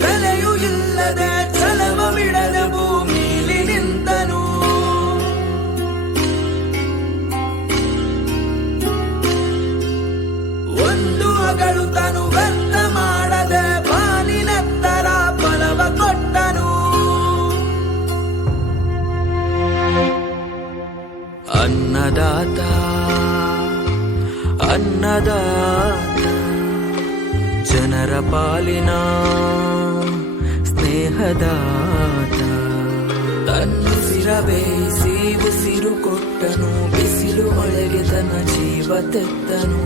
ಬೆಲೆಯೂ ಇಲ್ಲದೆ ಚಲವವಿಡದ ಭೂಮಿಲಿ ನಿಂತನು ಒಂದು ಅಗಳು ತನು ವ್ಯರ್ಥ ಮಾಡದೆ ಬಾನಿನತ್ತರ ಫಲವ ಕೊಟ್ಟನು. ಅನ್ನದಾತ ಅನ್ನದಾತ, ಜನರ ಪಾಲಿನ ಸ್ನೇಹದಾತ. ತನ್ನುಸಿರ ಬೇಯಿಸಿ ಉಸಿರು ಕೊಟ್ಟನು, ಬಿಸಿಲು ಒಳಗೆ ತನ್ನ ಜೀವ ತೆತ್ತನು.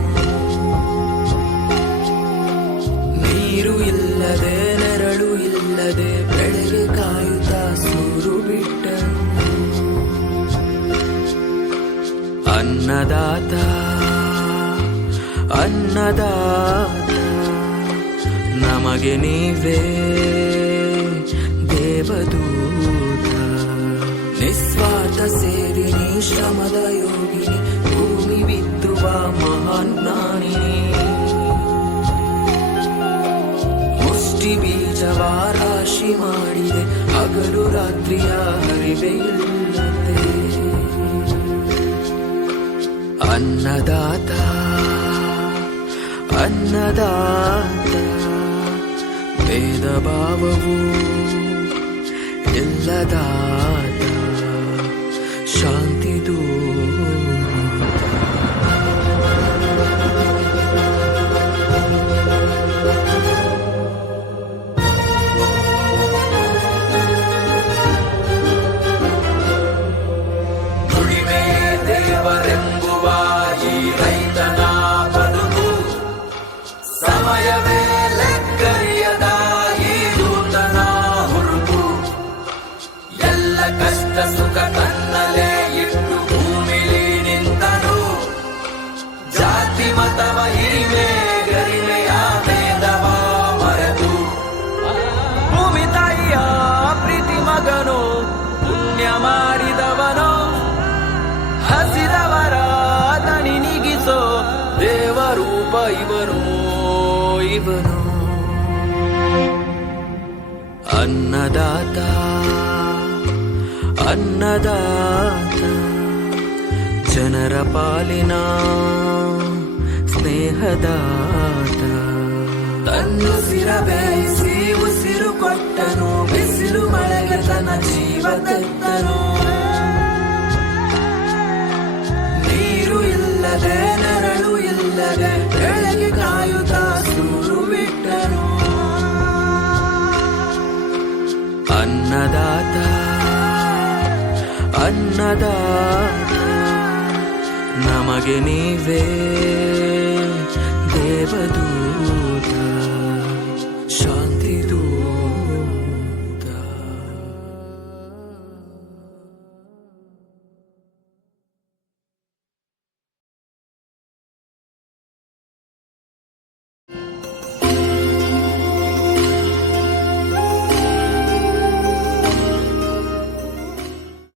ನೀರು ಇಲ್ಲದೆ, ನೆರಳು ಇಲ್ಲದೆ ಬೆಳೆಗೆ ಕಾಯುತ್ತಾ ಸೂರು ಬಿಟ್ಟನು. ಅನ್ನದಾತ ಅನ್ನದಾತ, ನಮಗೆ ನೀವೇ ದೇವದೂತ ನಿಸ್ವಾರ್ಥ ಸೇರಿನಿ ಶ್ರಮದ ಯೋಗಿನಿ, ಭೂಮಿ ಬಿದ್ದುವ ಮಹಾನ್ ಜ್ಞಾನಿನಿ. ಮುಷ್ಟಿ ಬೀಜವ ರಾಶಿ ಮಾಡಿದೆ, ಹಗಲು ರಾತ್ರಿಯ ಹರಿವೆ ಇಲ್ಲದೆ. ಅನ್ನದಾತ ಅನ್ನದಾತ ಭೇದ எல்லாதா ಮತವ ಹಿರಿಮೆ ಗರಿಮೆಯ ಭೇದವ ಮರೆತು. ಭೂಮಿ ಪ್ರೀತಿ ಮಗನು, ಪುಣ್ಯ ಮಾಡಿದವನು. ಹಸಿದವರ ದಣಿ ನೀಗಿಸೋ ದೇವರೂಪ ಇವನು ಇವನು. ಅನ್ನದಾತ ಅನ್ನದಾತ, ಜನರ ಪಾಲಿನ ಸ್ನೇಹದಾತ ತನ್ನುಸಿರ ಬೇಯಿಸಿ ಉಸಿರು ಕೊಟ್ಟನು ಬಿಸಿಲು ಮಳೆಗೆ ತನ್ನ ಜೀವ ತೆತ್ತನು ನೀರು ಇಲ್ಲದೆ ನರಳು ಇಲ್ಲದೆ ಬೆಳಗ್ಗೆ ಕಾಯುತ್ತಾ ಸೂರು ಬಿಟ್ಟನು. ಅನ್ನದಾತ ಅನ್ನದಾತ ನಮಗೆ ನೀವೇ.